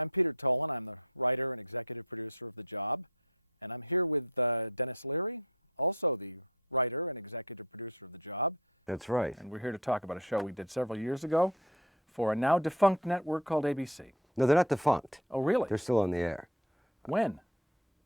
I'm Peter Tolan. I'm the writer and executive producer of The Job. And I'm here with Denis Leary, also the writer and executive producer of The Job. That's right. And we're here to talk about a show we did several years ago for a now defunct network called ABC. No, they're not defunct. Oh, really? They're still on the air. When?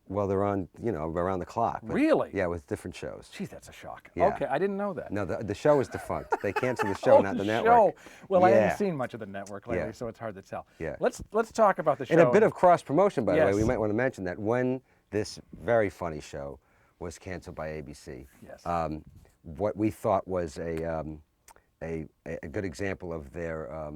Well, they're on, around the clock. But, really? Yeah, with different shows. Geez, that's a shock. Yeah. Okay, I didn't know that. No, the show is defunct. They canceled the show, not the network. Show. Well, I Yeah. haven't seen much of the network lately, Yeah. so it's hard to tell. Yeah. Let's talk about the show. And a bit of cross-promotion, by the way. Yes. We might want to mention that when this very funny show was canceled by ABC, Yes. what we thought was a good example of their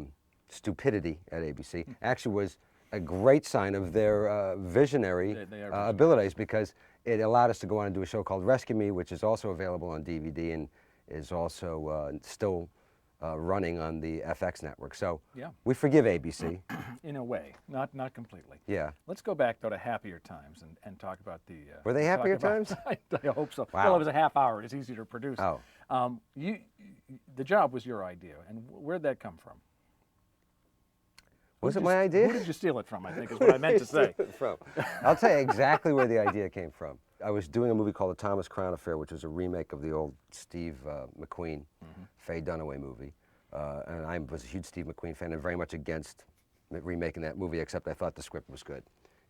stupidity at ABC actually was a great sign of their visionary abilities, because it allowed us to go on and do a show called Rescue Me, which is also available on DVD and is also still running on the FX network. So Yeah. we forgive ABC. In a way, not completely. Yeah. Let's go back, though, to happier times and talk about the... Were they talk happier about- times? I hope so. Wow. Well, it was a half hour. It's easier to produce. Oh. The Job was your idea, and where'd that come from? Was it my idea? Who did you steal it from, I think is what I meant to say. From. I'll tell you exactly where the idea came from. I was doing a movie called The Thomas Crown Affair, which was a remake of the old Steve McQueen, Faye Dunaway movie. And I was a huge Steve McQueen fan and very much against remaking that movie, except I thought the script was good.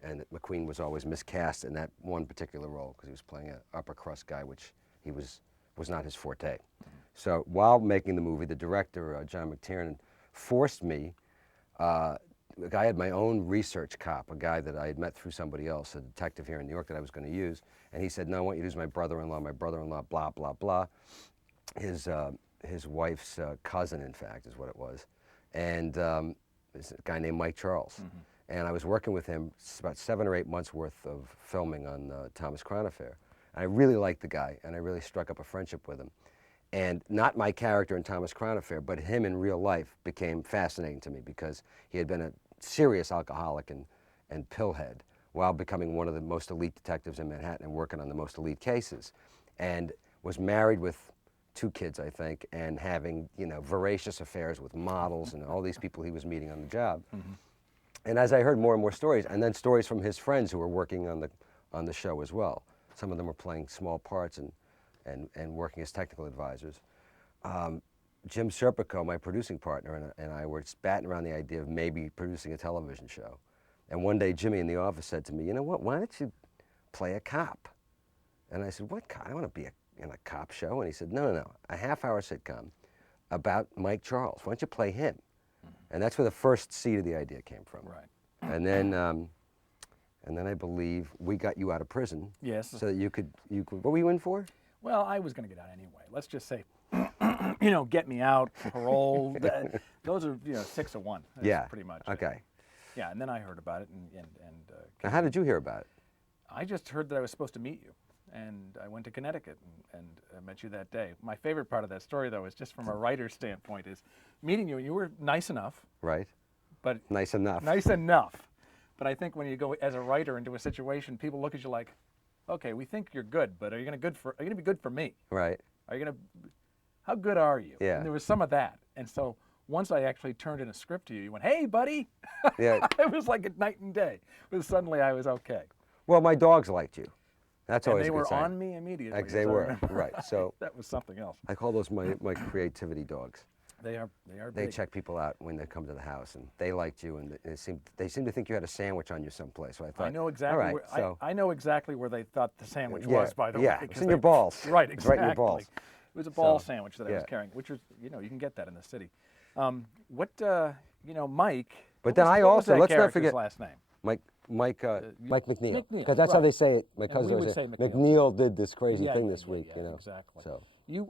And that McQueen was always miscast in that one particular role because he was playing an upper crust guy, which he was not his forte. So while making the movie, the director, John McTiernan, forced me, I had my own research cop, a guy that I had met through somebody else, a detective here in New York that I was going to use, and he said, no, I want you to use my brother-in-law, blah, blah, blah. His wife's cousin, in fact, is what it was, and this guy named Mike Charles. And I was working with him about 7 or 8 months worth of filming on Thomas Crown Affair. And I really liked the guy, and I really struck up a friendship with him. And not my character in Thomas Crown Affair, but him in real life became fascinating to me because he had been a serious alcoholic and pillhead while becoming one of the most elite detectives in Manhattan and working on the most elite cases. And was married with 2 kids, I think, and having, voracious affairs with models and all these people he was meeting on the job. And as I heard more and more stories, and then stories from his friends who were working on the show as well. Some of them were playing small parts and working as technical advisors. Jim Serpico, my producing partner, and I were batting around the idea of maybe producing a television show. And one day Jimmy in the office said to me, you know what, why don't you play a cop? And I said, what cop? I don't want to be in a cop show. And he said, no, a half-hour sitcom about Mike Charles. Why don't you play him? And that's where the first seed of the idea came from. Right. And then I believe we got you out of prison. Yes. So that you could, what were you in for? Well, I was going to get out anyway. Let's just say, get me out, parole. Those are, 6 of 1. That's Yeah. pretty much. Okay. Yeah, and then I heard about it, and Now, how did you hear about it? I just heard that I was supposed to meet you, and I went to Connecticut and I met you that day. My favorite part of that story, though, is just from a writer's standpoint, is meeting you. You were nice enough, Right. but Nice enough. nice enough. But I think when you go as a writer into a situation, people look at you like, okay, we think you're good, but are you going to be good for me? Right. Are you going to? How good are you? Yeah. And there was some of that, and so once I actually turned in a script to you, you went, hey, buddy. Yeah. It was like a night and day. But suddenly I was okay. Well, my dogs liked you. That's And always they a good were sign. on me immediately. They as I were, remember. right. So That was something else. I call those my creativity dogs. They are They big. check people out when they come to the house, and they liked you, and they seem to think you had a sandwich on you someplace. So I thought, I know exactly all right, where so, I know exactly where they thought the sandwich yeah, was, by the way. yeah, because it's in your balls. Right, It's exactly. right in your balls. It was a ball So, sandwich that I was yeah. carrying, which was, you can get that in the city. Mike. But then I what was also, that let's not character's forget, last name? Mike McNeil, McNeil, because that's how right. they say it. My And cousin we always would say, say McNeil. McNeil did this crazy Yeah, thing yeah, this yeah, week, yeah, exactly. So You,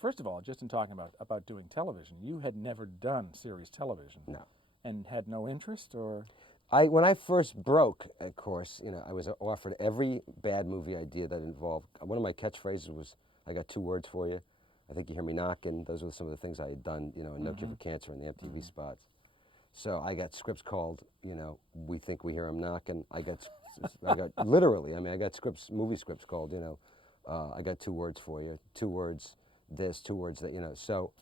first of all, just in talking about doing television, you had never done series television. No. And had no interest, or? when I first broke, of course, I was offered every bad movie idea that involved. One of my catchphrases was, "I got 2 words for you. I think you hear me knocking." Those were some of the things I had done, in No Cure for Cancer and the MTV spots. So I got scripts called, "We think we hear him knocking." I got literally. I got movie scripts called, "I got 2 words for you. 2 words this, 2 words that." So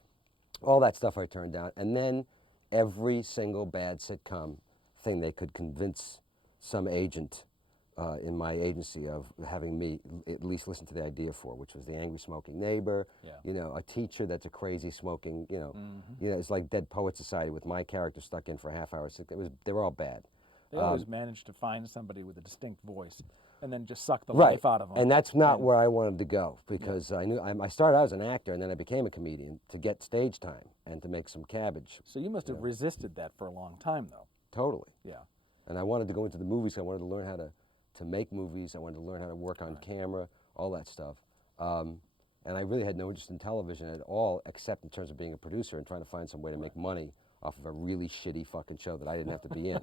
all that stuff I turned down, and then every single bad sitcom thing they could convince some agent in my agency of having me at least listen to the idea for, which was the angry smoking neighbor, you know, a teacher that's a crazy smoking, you know, it's like Dead Poet Society with my character stuck in for a half hour. They were all bad. They always managed to find somebody with a distinct voice and then just suck the Right, life out of them. and that's not where I wanted to go, because I knew I started out as an actor and then I became a comedian to get stage time and to make some cabbage. So you must have resisted that for a long time, though. Totally. Yeah. And I wanted to go into the movies. I wanted to learn how to make movies. I wanted to learn how to work on camera, all that stuff. And I really had no interest in television at all, except in terms of being a producer and trying to find some way to make money off of a really shitty fucking show that I didn't have to be in.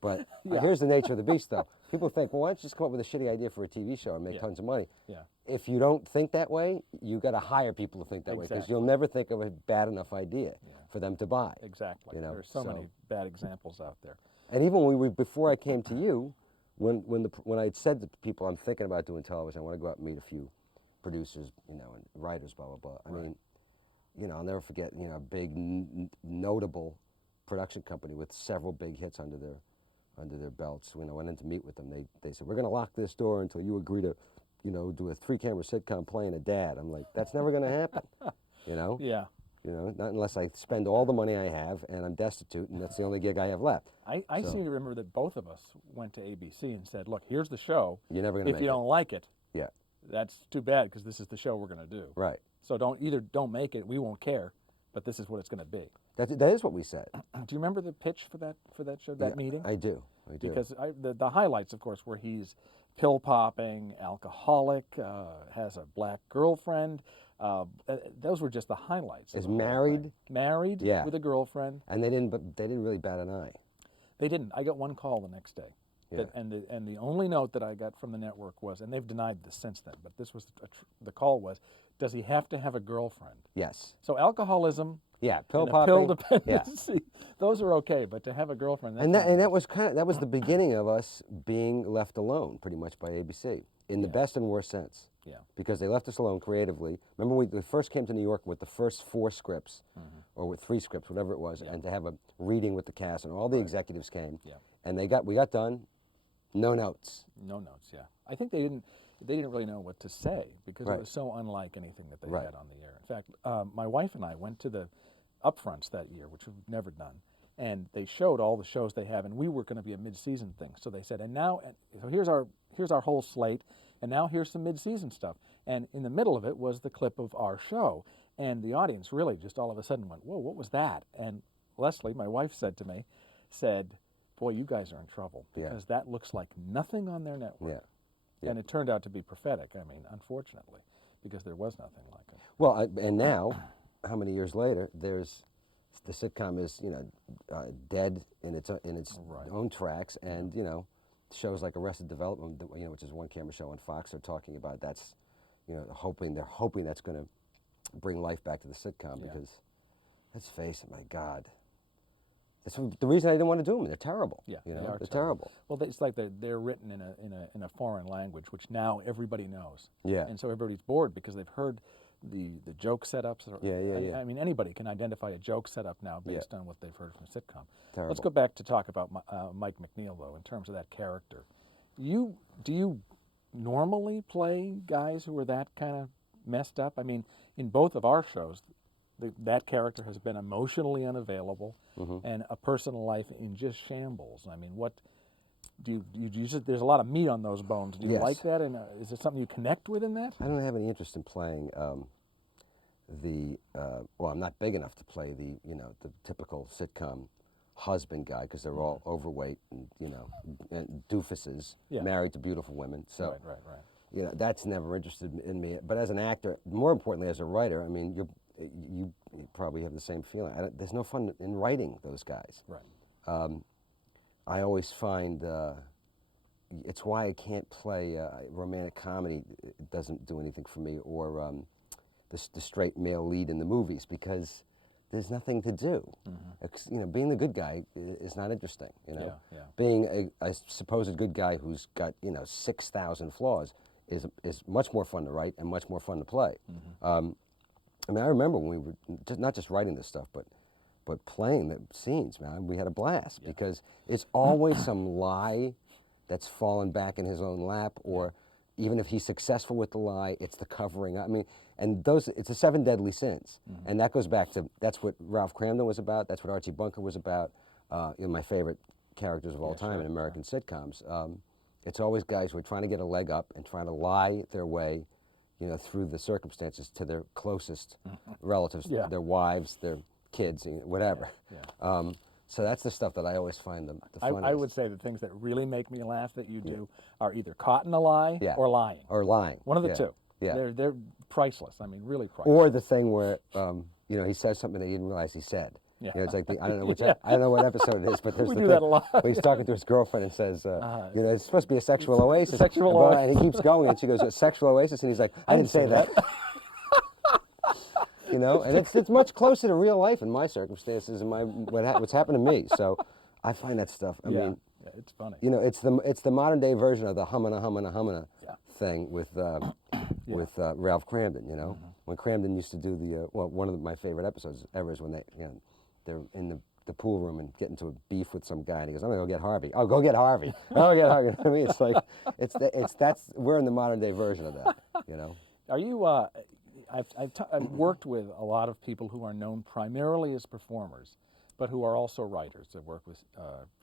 But here's the nature of the beast, though. People think, well, why don't you just come up with a shitty idea for a TV show and make tons of money? Yeah. If you don't think that way, you got to hire people to think that way, because you'll never think of a bad enough idea for them to buy. Exactly. You know? There's so many bad examples out there. And even when before I came to you, when I had said to people, I'm thinking about doing television, I want to go out and meet a few producers, you know, and writers, blah, blah, blah. I mean, you know, I'll never forget, you know, a big, notable production company with several big hits under their belts. When I went in to meet with them, they said, we're going to lock this door until you agree to, you know, do a 3-camera sitcom playing a dad. I'm like, that's never going to happen, you know? Yeah. You know, not unless I spend all the money I have and I'm destitute and that's the only gig I have left. I seem to remember that both of us went to ABC and said, look, here's the show. You're never going to make it. If you don't like it, yeah, that's too bad, because this is the show we're going to do. Right. So don't make it, we won't care, but this is what it's going to be. That is what we said. Do you remember the pitch for that show, that meeting? I do. Because the highlights, of course, were he's pill popping, alcoholic, has a black girlfriend. Those were just the highlights. Is married. Married with a girlfriend. And they didn't really bat an eye. They didn't. I got one call the next day. Yeah. And the only note that I got from the network was, and they've denied this since then, but this was the call was, does he have to have a girlfriend? Yes. So alcoholism, pill and popping, pill dependency, those are okay, but to have a girlfriend, that was the beginning of us being left alone, pretty much, by ABC, in the best and worst sense. Yeah. Because they left us alone creatively. Remember, we first came to New York with the first 4 scripts, or with 3 scripts, whatever it was, and to have a reading with the cast, and all the executives came, and we got done, no notes. No notes, yeah. I think they didn't really know what to say, because it was so unlike anything that they had on the air. In fact, my wife and I went to the upfronts that year, which we've never done, and they showed all the shows they have, and we were going to be a mid-season thing. So they said, so here's our whole slate, and now here's some mid-season stuff. And in the middle of it was the clip of our show, and the audience really just all of a sudden went, whoa, what was that? And Leslie, my wife, said to me, boy, you guys are in trouble, because that looks like nothing on their network. And it turned out to be prophetic, I mean, unfortunately, because there was nothing like it. Well, and now, how many years later, the sitcom is, dead in its own tracks, and, shows like Arrested Development, which is a 1-camera show on Fox, are talking about that's, they're hoping that's going to bring life back to the sitcom, because, let's face it, my God. That's the reason I didn't want to do them. They're terrible. Yeah, they're terrible. Well, it's like they're written in a foreign language, which now everybody knows. Yeah. And so everybody's bored because they've heard the joke setups. I mean, anybody can identify a joke setup now based on what they've heard from a sitcom. Terrible. Let's go back to talk about Mike McNeil, though, in terms of that character. Do you normally play guys who are that kind of messed up? I mean, in both of our shows, that character has been emotionally unavailable and a personal life in just shambles. I mean, what do you there's a lot of meat on those bones. Do you like that? And is it something you connect with in that? I don't have any interest in playing well, I'm not big enough to play the typical sitcom husband guy, because they're all overweight and doofuses, married to beautiful women. So right. That's never interested in me. But as an actor, more importantly as a writer, I mean, you probably have the same feeling. There's no fun in writing those guys. Right. I always find it's why I can't play romantic comedy. It doesn't do anything for me, or the straight male lead in the movies, because there's nothing to do. Being the good guy is not interesting. Being a supposed good guy who's got 6,000 flaws is much more fun to write and much more fun to play. I mean, I remember when we were not just writing this stuff, but but playing the scenes, man, we had a blast because it's always some lie that's fallen back in his own lap, or even if he's successful with the lie, it's the covering. I mean, and it's the 7 deadly sins, and that goes back to, that's what Ralph Kramden was about, that's what Archie Bunker was about, my favorite characters of all time in American sitcoms. It's always guys who are trying to get a leg up and trying to lie their way, through the circumstances to their closest relatives, their wives, their kids, whatever. So that's the stuff that I always find the funniest. I would say the things that really make me laugh that you do are either caught in a lie or lying. Or lying. One of the two. Yeah. They're priceless. I mean, really priceless. Or the thing where he says something that he didn't realize he said. It's like I don't know which I don't know what episode it is, but there's we the do thing that a lot. where he's talking to his girlfriend and says, it's supposed to be a sexual oasis. Sexual oasis. And he keeps going, and she goes, a sexual oasis, and he's like, I didn't say that. And it's much closer to real life in my circumstances and what's happened to me. So I find that stuff. I mean, it's funny. It's the modern day version of the humana thing with Ralph Kramden. When Kramden used to do one of my favorite episodes ever is when they're in the pool room and get into a beef with some guy, and he goes, I'm gonna go get Harvey. Oh, go get Harvey. Oh, get Harvey. I mean, it's like we're in the modern day version of that. Are you? I've worked with a lot of people who are known primarily as performers, but who are also writers. I work with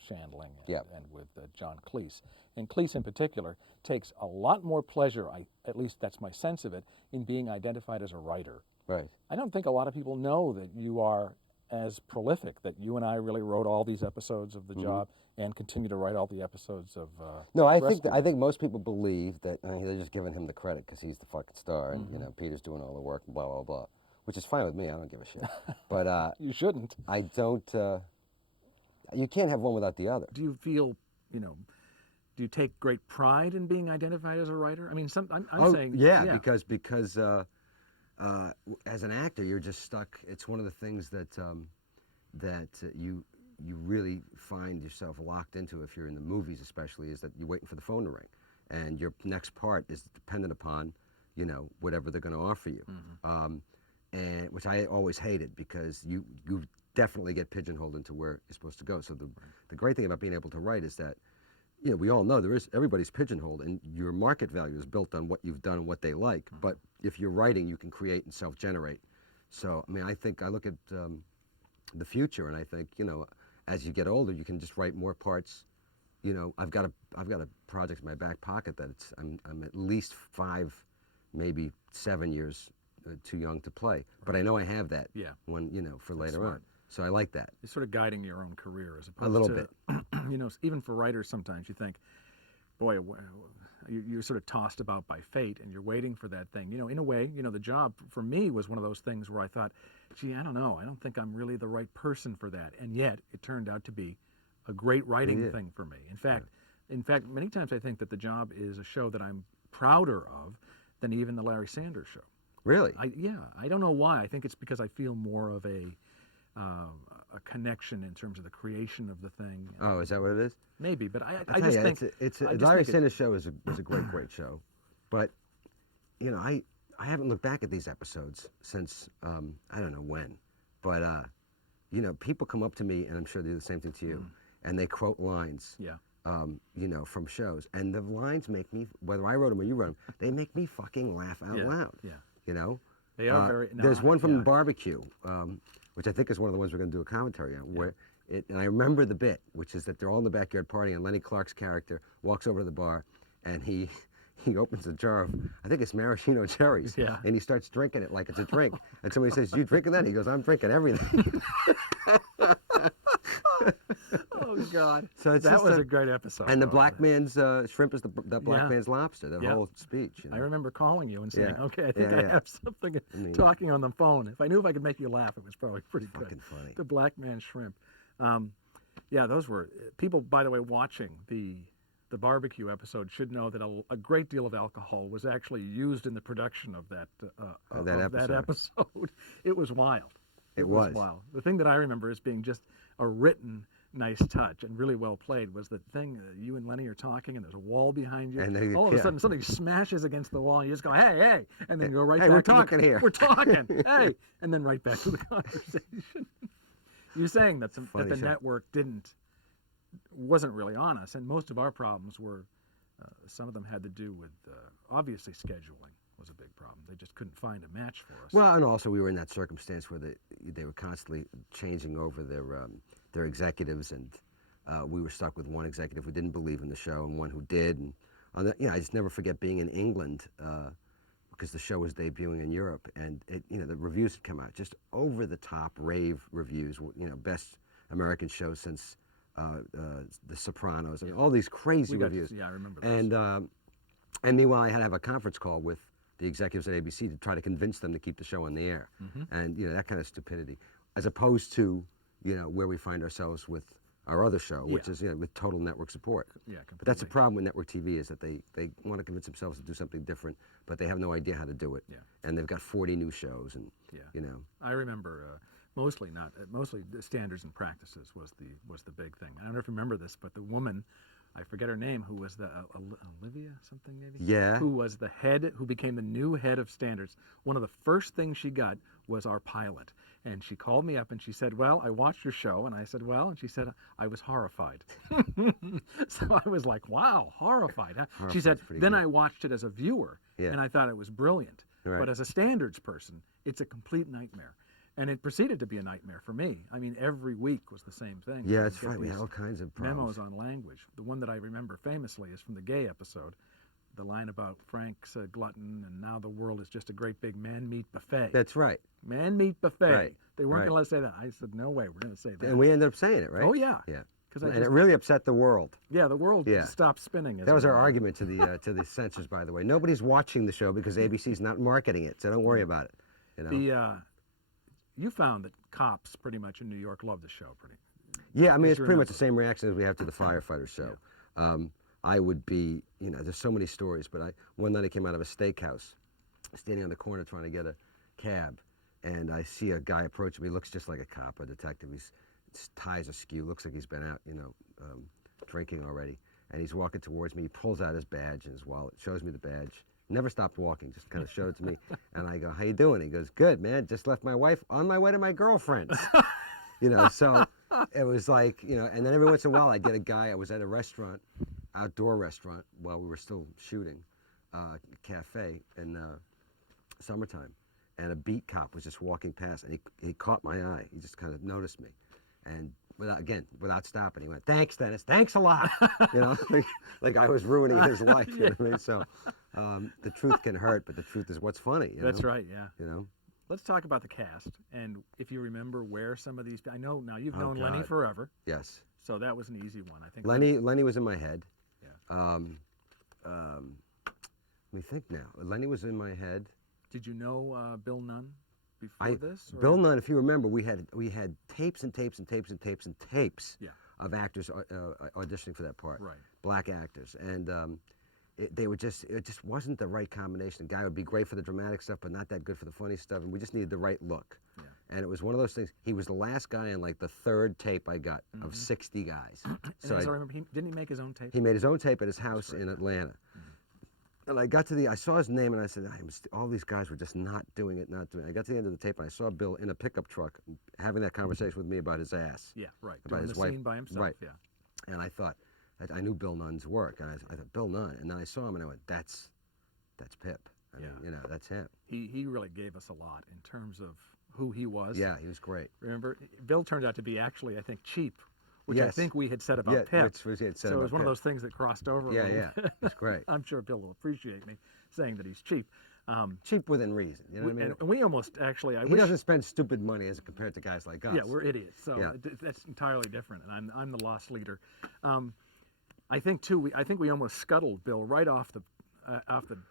Shandling and with John Cleese. And Cleese in particular takes a lot more pleasure, at least that's my sense of it, in being identified as a writer. Right. I don't think a lot of people know that you are as prolific, that you and I really wrote all these episodes of The Job and continue to write all the episodes of No, I think most people believe that they're just giving him the credit because he's the fucking star, and Peter's doing all the work, and blah blah blah, which is fine with me. I don't give a shit. But you shouldn't. I don't. You can't have one without the other. Do you feel, do you take great pride in being identified as a writer? I mean, I'm saying because as an actor, you're just stuck. It's one of the things that you really find yourself locked into if you're in the movies, especially, is that you're waiting for the phone to ring, and your next part is dependent upon, whatever they're going to offer you, and which I always hated because you definitely get pigeonholed into where you're supposed to go. So the great thing about being able to write is that, we all know everybody's pigeonholed, and your market value is built on what you've done and what they like. But if you're writing, you can create and self-generate. So I mean, I look at the future, and I think, as you get older, you can just write more parts. I've got a project in my back pocket that I'm at least 5, maybe 7 years too young to play. But I know I have that when for later on. So I like that. You're sort of guiding your own career as opposed to... A little bit. Even for writers sometimes you think, boy, you're sort of tossed about by fate and you're waiting for that thing. In a way, The Job for me was one of those things where I thought, gee, I don't know. I don't think I'm really the right person for that. And yet it turned out to be a great writing thing for me. In fact, many times I think that The Job is a show that I'm prouder of than even the Larry Sanders Show. Really? I don't know why. I think it's because I feel more of a connection in terms of the creation of the thing. Oh, is that what it is? Maybe, but I just think Larry Sanders Show is a great show, but I haven't looked back at these episodes since I don't know when, but people come up to me, and I'm sure they do the same thing to you, and they quote lines. From shows, and the lines make me, whether I wrote them or you wrote them, they make me fucking laugh out loud. They are very. There's one from Barbecue, which I think is one of the ones we're going to do a commentary on, where and I remember the bit, which is that they're all in the backyard partying, and Lenny Clark's character walks over to the bar, and he opens a jar of, I think it's maraschino cherries, and he starts drinking it like it's a drink, and somebody says, "You drinking that?" He goes, "I'm drinking everything." Oh God! So that was a great episode. And the black man's shrimp is the black man's lobster. The whole speech. I remember calling you and saying, "Okay, I think I have something." Talking on the phone. If I could make you laugh, it was probably pretty good. Fucking funny. The black man's shrimp. Those were people. By the way, watching the barbecue episode should know that a great deal of alcohol was actually used in the production of that episode. It was wild. It was wild. The thing that I remember as being just a written nice touch and really well played was the thing you and Lenny are talking, and there's a wall behind you. And all of a sudden, something smashes against the wall, and you just go, "Hey, hey," and then go right back. We're talking here. We're talking. Hey, and then right back to the conversation. You're saying that the show. network wasn't really on us, and most of our problems were, some of them had to do with, obviously scheduling was a big problem. They just couldn't find a match for us. Well, and also we were in that circumstance where they were constantly changing over their executives, and we were stuck with one executive who didn't believe in the show and one who did. And I just never forget being in England because the show was debuting in Europe, and the reviews had come out, just over the top rave reviews. Best American show since The Sopranos. I mean, all these crazy reviews. Yeah, I remember those. And meanwhile, I had to have a conference call with the executives at ABC to try to convince them to keep the show on the air. And that kind of stupidity, as opposed to where we find ourselves with our other show, which is with total network support. Yeah, completely. But that's the problem with network TV, is that they want to convince themselves to do something different, but they have no idea how to do it. Yeah. And they've got 40 new shows, and I remember mostly the standards and practices was the big thing. I don't know if you remember this, but the woman, I forget her name, who was the Olivia something maybe? Yeah. Who was the head, who became the new head of standards. One of the first things she got was our pilot. And she called me up and she said, well, I watched your show. And I said, well, and she said, I was horrified. So I was like, wow, horrified. She said, then I watched it as a viewer and I thought it was brilliant. Right. But as a standards person, it's a complete nightmare. And it proceeded to be a nightmare for me. I mean, every week was the same thing. Yeah, that's right. We had all kinds of problems. Memos on language. The one that I remember famously is from the gay episode. The line about Frank's a glutton and now the world is just a great big man-meat buffet. That's right. Man-meat buffet. Right. They weren't going to let us say that. I said, no way, we're going to say that. And we ended up saying it, right? Oh, yeah. Yeah. And it really upset the world. Yeah, the world stopped spinning. That was our argument to the censors, by the way. Nobody's watching the show because ABC's not marketing it, so don't worry about it. You found that cops pretty much in New York love the show pretty. Yeah, I mean, it's pretty much the same reaction as we have to the Firefighter show. Yeah. I would be, there's so many stories, but one night I came out of a steakhouse, standing on the corner trying to get a cab, and I see a guy approaching me. He looks just like a cop, a detective. His ties askew, looks like he's been out, drinking already. And he's walking towards me. He pulls out his badge and his wallet, shows me the badge. Never stopped walking, just kind of showed it to me. And I go, how you doing? He goes, good, man. Just left my wife on my way to my girlfriend's. So it was like, and then every once in a while I'd get a guy. I was at a restaurant, outdoor restaurant, while we were still shooting, cafe in summertime. And a beat cop was just walking past, and he caught my eye. He just kind of noticed me. And without stopping, he went, thanks, Dennis, thanks a lot. like I was ruining his life, you know what I mean? So the truth can hurt, but the truth is what's funny. That's right, yeah. You know? Let's talk about the cast, and if you remember where some of these, I know now you've known Lenny forever. Yes. So that was an easy one, I think. Lenny was in my head. Yeah. Let me think now. Lenny was in my head. Did you know Bill Nunn before this? Or? Bill Nunn, if you remember, we had tapes and tapes and tapes and tapes and tapes of actors auditioning for that part. Right. Black actors, and it just wasn't the right combination. The guy would be great for the dramatic stuff, but not that good for the funny stuff, and we just needed the right look. Yeah. And it was one of those things. He was the last guy in like the third tape I got of 60 guys. So I remember, didn't he make his own tape? He made his own tape at his house in Atlanta. And I saw his name and I said, all these guys were just not doing it. I got to the end of the tape and I saw Bill in a pickup truck having that conversation with me about his ass. Yeah, right. About doing his the wife. scene by himself. Right. Yeah. And I thought, I knew Bill Nunn's work, and I thought, Bill Nunn. And then I saw him and I went, that's Pip. I mean, that's him. He really gave us a lot in terms of who he was. Yeah, he was great. Remember, Bill turned out to be actually, I think, cheap. Which I think we had said about Pip. Which he had said so about it was one Pip. of those things that crossed over. Yeah, it's great. I'm sure Bill will appreciate me saying that he's cheap. Cheap within reason, you know what I mean? And we almost actually, he doesn't spend stupid money as compared to guys like us. Yeah, we're idiots, so that's entirely different, and I'm the lost leader. I think too. I think we almost scuttled Bill right off the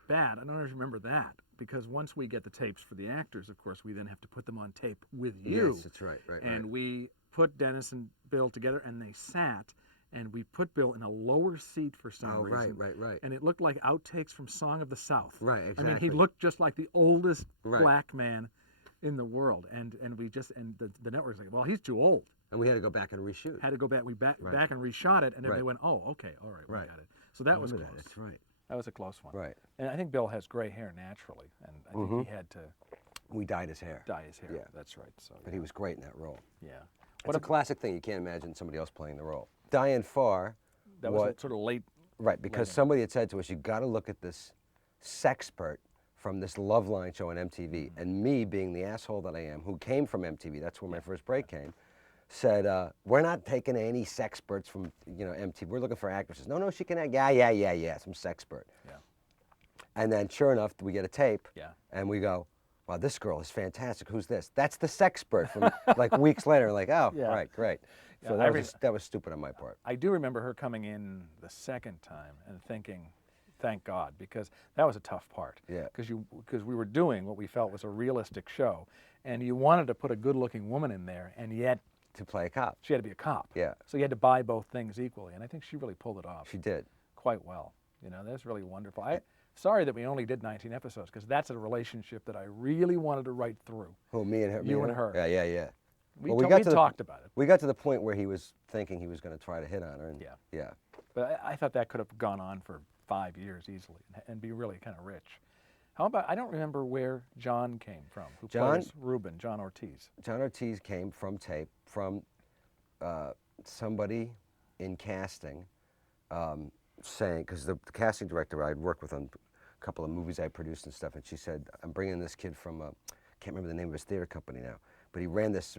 bat. I don't know if you remember that, because once we get the tapes for the actors, of course, we then have to put them on tape with you. Yes, that's right. And we put Denis and Bill together, and they sat, and we put Bill in a lower seat for some reason. Right. And it looked like outtakes from Song of the South. Right, exactly. I mean, he looked just like the oldest black man in the world, and the network's like, well, he's too old. And we had to go back and reshoot. Had to go back. We back and reshot it, and then they went, oh, okay, all right, we got it. So that was close. That's right. That was a close one. Right. And I think Bill has gray hair naturally, and I think he had to. We dyed his hair. Dye his hair. Yeah, that's right. So, but he was great in that role. Yeah. It's a classic thing. You can't imagine somebody else playing the role. Diane Farr. That was sort of late. Right, because somebody had said to us, you got to look at this sexpert from this Loveline show on MTV. And me, being the asshole that I am, who came from MTV, that's where my first break came, said, we're not taking any sexperts from MTV. We're looking for actresses. No, she can act. Yeah, some sexpert. Yeah. And then sure enough, we get a tape, and we go, wow, this girl is fantastic. Who's this? That's the sexpert from like weeks later. Like, oh, right, great. So that was stupid on my part. I do remember her coming in the second time and thinking, thank God, because that was a tough part. Yeah. Because we were doing what we felt was a realistic show, and you wanted to put a good-looking woman in there, and yet to play a cop. She had to be a cop. Yeah. So you had to buy both things equally, and I think she really pulled it off. She did. Quite well. That's really wonderful. Sorry that we only did 19 episodes, because that's a relationship that I really wanted to write through. Who, me and her? You and her. Yeah. We talked about it. We got to the point where he was thinking he was going to try to hit on her. And, yeah. But I thought that could have gone on for 5 years easily and be really kind of rich. How about, I don't remember where John came from, who plays Ruben, John Ortiz. John Ortiz came from tape, from somebody in casting saying, because the casting director I'd worked with on a couple of movies I produced and stuff, and she said, I'm bringing this kid from, can't remember the name of his theater company now, but he ran this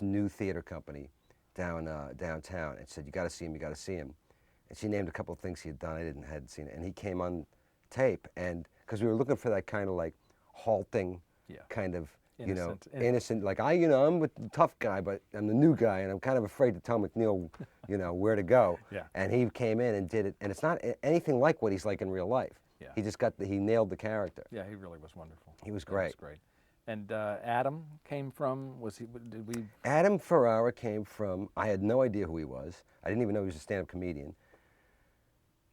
new theater company downtown, and said, you got to see him. And she named a couple of things he had done. I hadn't seen it, and he came on tape, and because we were looking for that kind of like halting, kind of innocent. Like I'm the tough guy, but I'm the new guy, and I'm kind of afraid to tell McNeil, where to go. Yeah. And he came in and did it, and it's not anything like what he's like in real life. Yeah. He just he nailed the character. Yeah, he really was wonderful. He was great. That was great. And Adam came from, Adam Ferrara came from, I had no idea who he was. I didn't even know he was a stand-up comedian.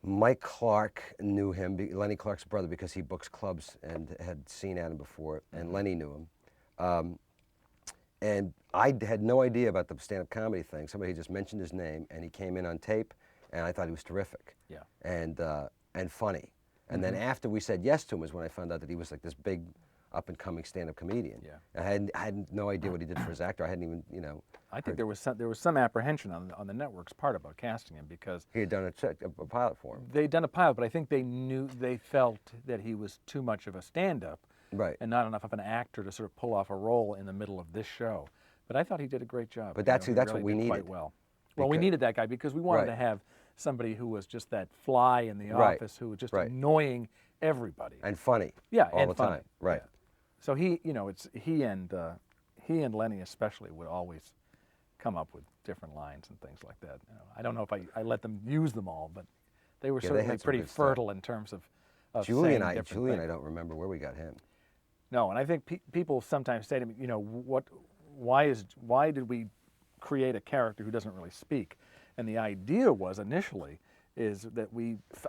Mike Clark knew him, Lenny Clark's brother, because he books clubs and had seen Adam before, and Lenny knew him. And I had no idea about the stand-up comedy thing. Somebody just mentioned his name, and he came in on tape, and I thought he was terrific. Yeah. And funny. And then after we said yes to him is when I found out that he was like this big up-and-coming stand-up comedian. Yeah. I had no idea what he did for his actor. I hadn't even, I think there was some apprehension on the network's part about casting him, because he had done a pilot for him. They'd done a pilot, but I think they felt that he was too much of a stand-up, right, and not enough of an actor to sort of pull off a role in the middle of this show. But I thought he did a great job. But that's really what we needed. Quite well. Well, we needed that guy because we wanted to have somebody who was just that fly in the office, who was just annoying everybody and funny. Yeah, all and the funny. time. Right. Yeah. So he and Lenny especially would always come up with different lines and things like that. I don't know if I let them use them all, but they were certainly pretty fertile in terms of Julian. I don't remember where we got him. No, and I think people sometimes say to me, why did we create a character who doesn't really speak? And the idea was initially is that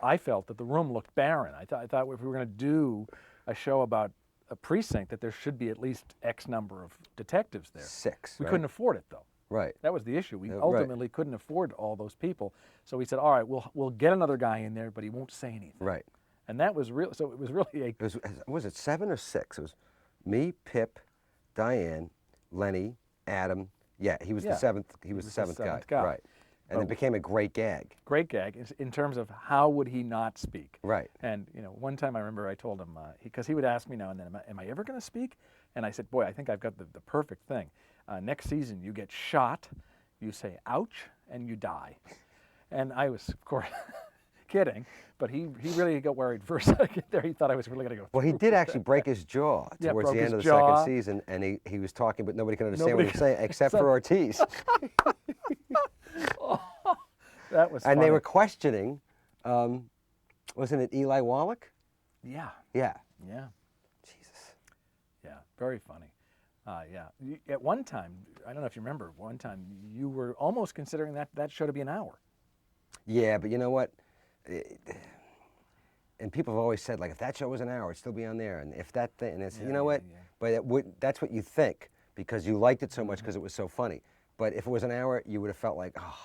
I felt that the room looked barren. I thought if we were going to do a show about a precinct, that there should be at least X number of detectives there. 6. We couldn't afford it though. Right. That was the issue. We ultimately couldn't afford all those people. So we said, all right, we'll get another guy in there, but he won't say anything. Right. And that was real. So it was really was it 7 or 6? It was me, Pip, Diane, Lenny, Adam. Yeah, he was the seventh. He was the seventh guy. Right. And it became a great gag. Great gag in terms of how would he not speak. Right. And one time I remember I told him, because he would ask me now and then, am I ever going to speak? And I said, boy, I think I've got the perfect thing. Next season you get shot, you say ouch, and you die. And I was, of course, kidding, but he really got worried for a second there. He thought I was really going to go. Well, he did actually break his jaw towards the end of the second season, and he was talking, but nobody could understand what he was saying except for Ortiz. That was and funny. They were questioning, wasn't it Eli Wallach? Yeah. Yeah. Yeah. Jesus. Yeah, very funny. Yeah. At one time, I don't know if you remember, one time you were almost considering that show to be an hour. Yeah, but you know what? And people have always said, like, if that show was an hour, it'd still be on there. And if that thing, and it's, you know what? Yeah. But that's what you think because you liked it so much because it was so funny. But if it was an hour, you would have felt like, oh,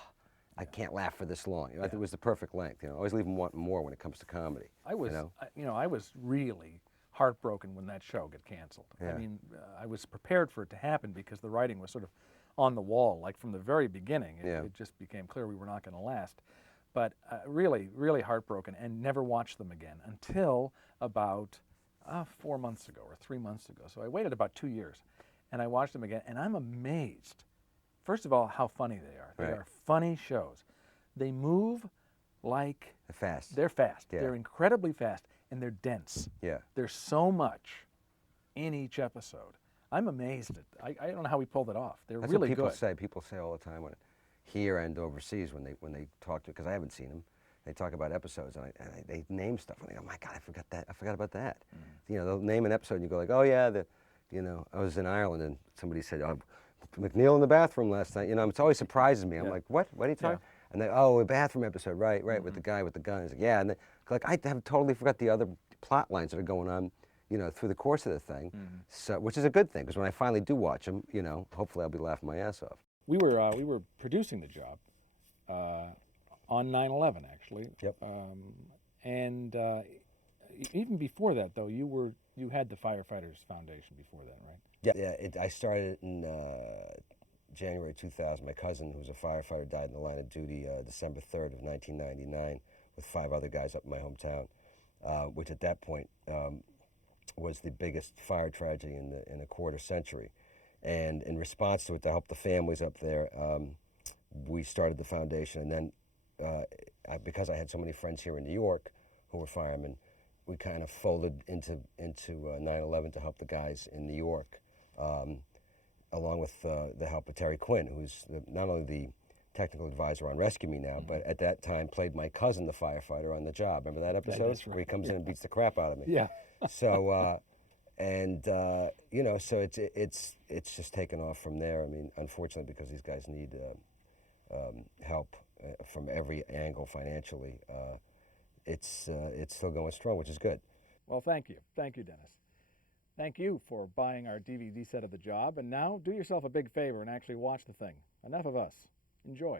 I can't laugh for this long. It was the perfect length. Always leave them wanting more when it comes to comedy. I was, I was really heartbroken when that show got canceled. Yeah. I mean, I was prepared for it to happen because the writing was sort of on the wall, like from the very beginning. Yeah. It just became clear we were not going to last. But really, really heartbroken, and never watched them again until about 4 months ago or 3 months ago. So I waited about 2 years, and I watched them again, and I'm amazed. First of all, how funny they are. They Right. are funny shows. They move like Fast. they're fast. Yeah. They're incredibly fast, and they're dense. Yeah. There's so much in each episode. I'm amazed at. I don't know how we pulled it off. They're That's really what people good. say. People say all the time here and overseas when they talk to, because I haven't seen them. They talk about episodes and they name stuff and they go, oh my God, I forgot that. I forgot about that. You know, they'll name an episode and you go like, oh yeah, I was in Ireland and somebody said, oh, McNeil in the bathroom last night. You know, it always surprises me. I'm like, what? What are you talking? And they, oh, a bathroom episode, right, with the guy with the gun. He's like, yeah, and they, like I have totally forgot the other plot lines that are going on, you know, through the course of the thing. So, which is a good thing because when I finally do watch them, you know, hopefully I'll be laughing my ass off. We were producing the job on 9/11 actually. Yep. And even before that, though, you had the Firefighters Foundation before then, right? Yeah. I started in January 2000. My cousin, who was a firefighter, died in the line of duty December 3rd of 1999 with 5 other guys up in my hometown, which at that point was the biggest fire tragedy in a quarter century. And in response to it, to help the families up there, we started the foundation. And then because I had so many friends here in New York who were firemen, we kind of folded into 9/11 to help the guys in New York, along with the help of Terry Quinn, who's not only the technical advisor on Rescue Me now, but at that time played my cousin, the firefighter, on The Job. Remember that episode? That's right. Where he comes in and beats the crap out of me. Yeah. So, you know, so it's just taken off from there. I mean, unfortunately, because these guys need help from every angle financially, it's still going strong, which is good. Well, thank you, Dennis. Thank you for buying our DVD set of The Job, and now do yourself a big favor and actually watch the thing. Enough of us. Enjoy.